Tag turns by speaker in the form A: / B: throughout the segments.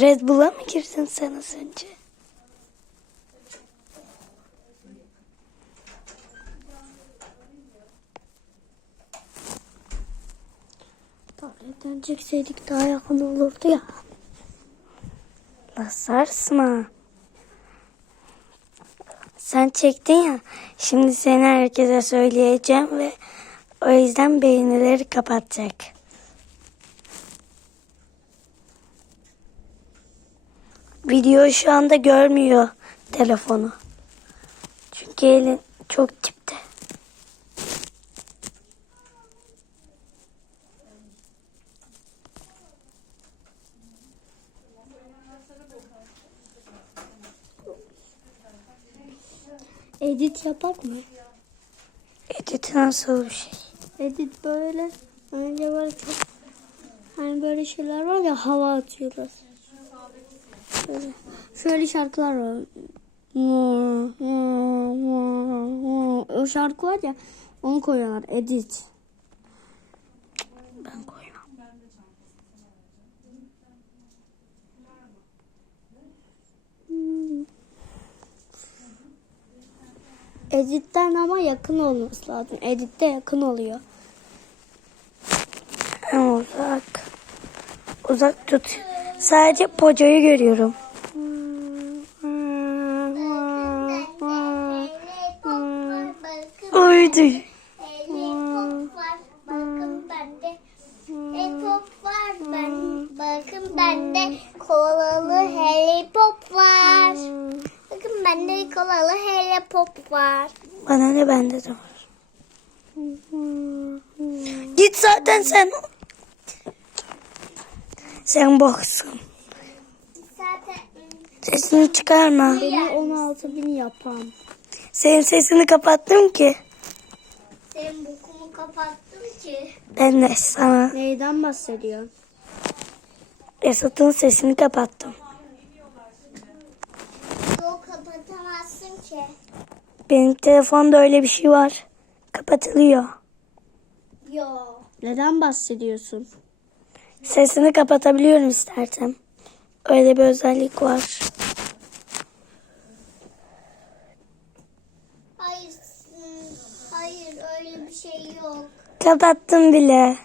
A: Red Bull'a mı girdin sen az önce? Tabletten çekseydik daha yakın olurdu ya. La sarsma. Sen çektin ya. Şimdi seni herkese söyleyeceğim ve o yüzden beğenileri kapatacak. Video şu anda görmüyor telefonu. Çünkü elin çok tipte.
B: Edit yapak mı?
A: Edit nasıl bir şey?
B: Edit böyle önce böyle çok hani böyle şeyler var ya hava atıyorlar. Şöyle, şöyle şarkılar var. O şarkı var ya onu koyuyorlar edit.
A: Ben koymam.
B: Editten ama yakın olması lazım. Editte yakın oluyor.
A: Hem uzak. Uzak tut. Sadece pocoyu görüyorum. Uydu.
C: Lollipop var. Bakın bende. Lollipop var. Ben, bakın bende kolalı lollipop var. Bakın bende kolalı lollipop var.
A: Bana ne bende de var. Git zaten sen. Sen boksun.
C: Zaten
A: Sesini çıkarma.
B: Beni 16 bin yapan.
A: Senin sesini kapattım ki.
C: senin bokumu kapattım ki.
A: Ben de sana
B: Neyden bahsediyor?
A: Esat'ın sesini kapattım.
C: Yok kapatamazsın ki.
A: Benim telefonda öyle bir şey var. Kapatılıyor.
C: Yok.
B: Neden bahsediyorsun?
A: Sesini kapatabiliyorum istersen. Öyle bir özellik var.
C: Hayır. Hayır öyle bir şey yok.
A: Kapattım bile.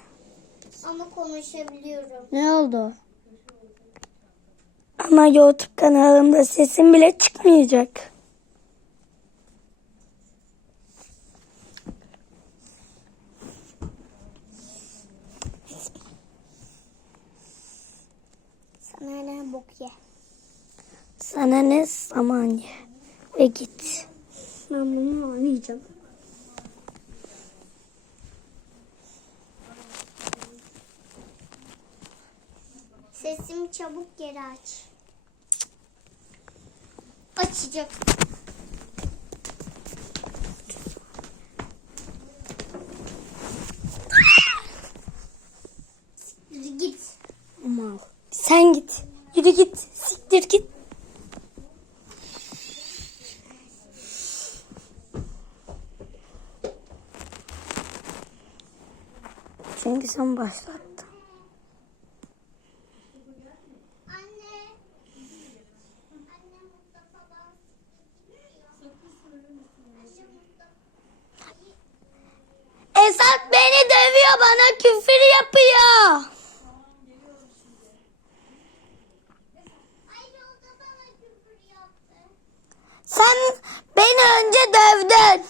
C: Ama konuşabiliyorum.
B: Ne oldu?
A: Ama YouTube kanalımda sesim bile çıkmayacak.
C: Sana ne bok ye.
A: Sana ne zaman ye ve git.
B: Ben bunu oynayacağım.
C: Sesimi çabuk geri aç. Açacak. Yürü Git.
B: Mal.
A: Sen git. Yürü git. Siktir git. Çünkü sen başlattın.
C: Sen beni önce dövdün.